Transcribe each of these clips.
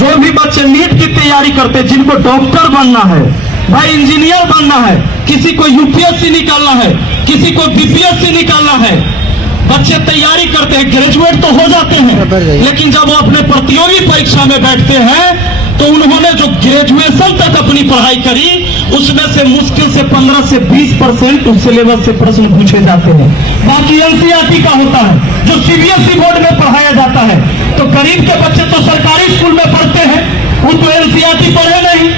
जो भी बच्चे नीट की तैयारी करते हैं, जिनको डॉक्टर बनना है, भाई इंजीनियर बनना है, किसी को यूपीएससी निकालना है, किसी को बीपीएससी निकालना है, बच्चे तैयारी करते हैं, ग्रेजुएट तो हो जाते हैं, लेकिन जब वो अपने प्रतियोगी परीक्षा में बैठते हैं तो उन्होंने जो ग्रेजुएशन तक अपनी पढ़ाई करी उसमें से मुश्किल से 15 से 20% उस सिलेबस से प्रश्न पूछे जाते हैं। बाकी एनसीईआरटी का होता है जो सीबीएसई बोर्ड में पढ़ाया जाता है। तो गरीब के बच्चे तो सरकारी स्कूल में पढ़ते हैं, उनको एनसीईआरटी पढ़े नहीं।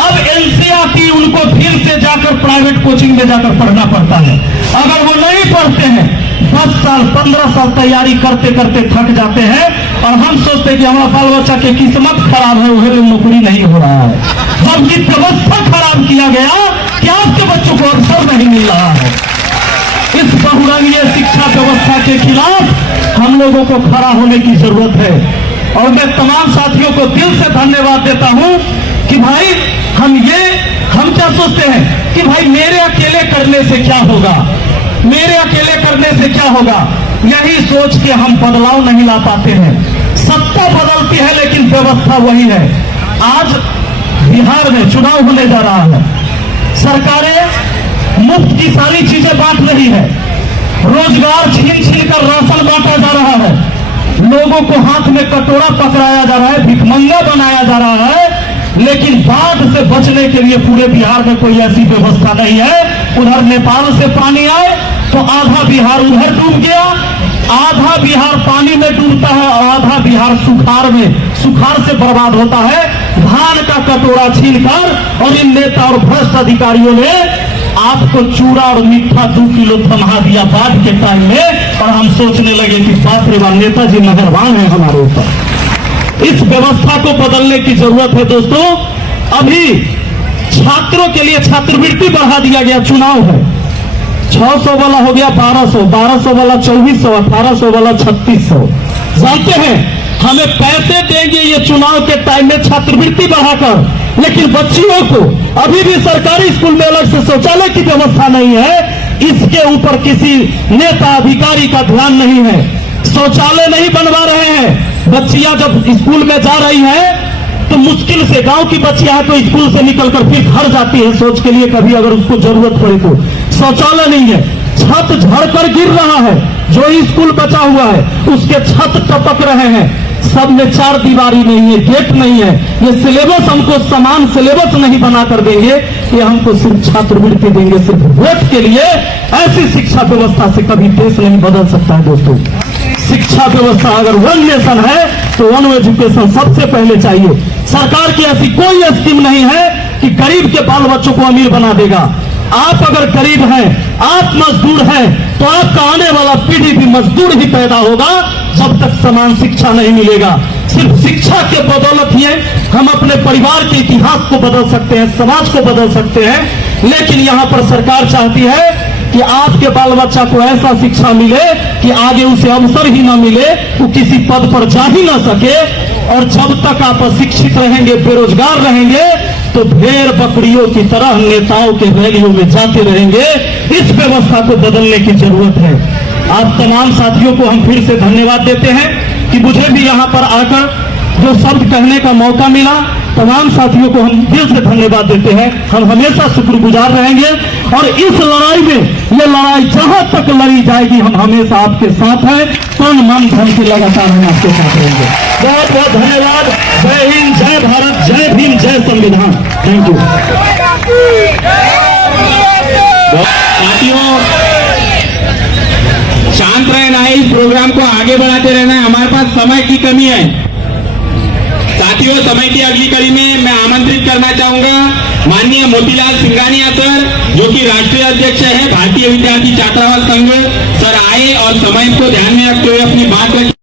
अब एनसीईआरटी उनको फिर से जाकर प्राइवेट कोचिंग में जाकर पढ़ना पड़ता है। अगर वो नहीं पढ़ते हैं 10 साल 15 साल तैयारी करते करते थक जाते हैं और हम सोचते हैं कि हमारा बाल बच्चा की किस्मत खराब है, वह नौकरी नहीं हो रहा है। जबकि व्यवस्था खराब किया गया कि आपके बच्चों को अवसर नहीं मिल रहा है। इस बहुरंगीय शिक्षा व्यवस्था के खिलाफ हम लोगों को खड़ा होने की जरूरत है। और मैं तमाम साथियों को दिल से धन्यवाद देता हूं कि भाई हम क्या सोचते हैं कि भाई मेरे अकेले करने से क्या होगा, मेरे अकेले करने से क्या होगा, यही सोच के हम बदलाव नहीं ला पाते हैं। सत्ता बदलती है लेकिन व्यवस्था वही है। आज बिहार में चुनाव होने जा रहा है, सरकारें मुफ्त की सारी चीजें बांट रही है, रोजगार छीन छीन कर राशन बांटा जा रहा है, लोगों को हाथ में कटोरा पकड़ाया जा रहा है, भिखमंगा बनाया जा रहा है, लेकिन बाढ़ से बचने के लिए पूरे बिहार में कोई ऐसी व्यवस्था नहीं है। उधर नेपाल से पानी आए तो आधा बिहार उधर डूब गया, आधा बिहार पानी में डूबता है और आधा बिहार सुखाड़ से बर्बाद होता है। धान का कटोरा छीनकर और इन नेता और भ्रष्ट अधिकारियों ने आपको चूड़ा और मीठा 2 किलो थमा दिया बाढ़ के टाइम में, और हम सोचने लगे कि बाप रे बाप नेताजी मेहरबान है हमारे ऊपर। इस व्यवस्था को बदलने की जरूरत है दोस्तों। अभी छात्रों के लिए छात्रवृत्ति बढ़ा दिया गया, चुनाव है, 600 वाला हो गया 1200, 1200 वाला 2400, 1800 वाला 3600। जानते हैं हमें पैसे देंगे ये चुनाव के टाइम में छात्रवृत्ति बढ़ाकर, लेकिन बच्चियों को अभी भी सरकारी स्कूल में अलग से शौचालय की व्यवस्था नहीं है। इसके ऊपर किसी नेता अधिकारी का ध्यान नहीं है, शौचालय नहीं बनवा रहे हैं। बच्चियां जब स्कूल में जा रही हैं तो मुश्किल से, गांव की बच्चियां हैं तो स्कूल से निकलकर फिर घर जाती है सोच के लिए कभी अगर उसको जरूरत पड़े तो, शौचालय नहीं है, छत झड़कर गिर रहा है, जो स्कूल बचा हुआ है उसके छत टपक रहे हैं, सब में 4 दीवारी नहीं है, गेट नहीं है। ये सिलेबस हमको समान सिलेबस नहीं बनाकर देंगे, ये हमको सिर्फ छात्रवृत्ति देंगे सिर्फ वोट के लिए। ऐसी शिक्षा व्यवस्था से कभी देश नहीं बदल सकता है दोस्तों। शिक्षा व्यवस्था अगर वन नेशन है तो वन एजुकेशन सबसे पहले चाहिए। सरकार की ऐसी कोई स्कीम नहीं है कि गरीब के बाल बच्चों को अमीर बना देगा। आप अगर गरीब हैं, आप मजदूर हैं, तो आपका आने वाला पीढ़ी भी मजदूर ही पैदा होगा जब तक समान शिक्षा नहीं मिलेगा। सिर्फ शिक्षा के बदौलत ही हम अपने परिवार के इतिहास को बदल सकते हैं, समाज को बदल सकते हैं। लेकिन यहाँ पर सरकार चाहती है कि आपके बाल बच्चा को ऐसा शिक्षा मिले कि आगे उसे अवसर ही ना मिले, वो किसी पद पर जा ही ना सके। और जब तक आप अशिक्षित रहेंगे, बेरोजगार रहेंगे, तो भेड़ बकरियों की तरह नेताओं के रैलियों में जाते रहेंगे। इस व्यवस्था को बदलने की जरूरत है। आप तमाम साथियों को हम फिर से धन्यवाद देते हैं कि मुझे भी यहाँ पर आकर जो शब्द कहने का मौका मिला, तमाम साथियों को हम दिल से धन्यवाद देते हैं। हम हमेशा शुक्रगुजार रहेंगे और इस लड़ाई में, ये लड़ाई जहां तक लड़ी जाएगी, हम हमेशा आपके साथ हैं, तन मन धन से लगातार हम आपके साथ रहेंगे। बहुत बहुत धन्यवाद। जय हिंद, जय भारत, जय भीम, जय संविधान। थैंक यू साथियों, शांत रहना है, इस प्रोग्राम को आगे बढ़ाते रहना है, हमारे पास समय की कमी है। साथियों, समय की अगली कड़ी में मैं आमंत्रित करना चाहूंगा माननीय मोतीलाल सिंघानिया सर, जो कि राष्ट्रीय अध्यक्ष है भारतीय विद्यार्थी छात्रावास संघ। सर आए और समय को ध्यान में रखते हुए अपनी बात रखी।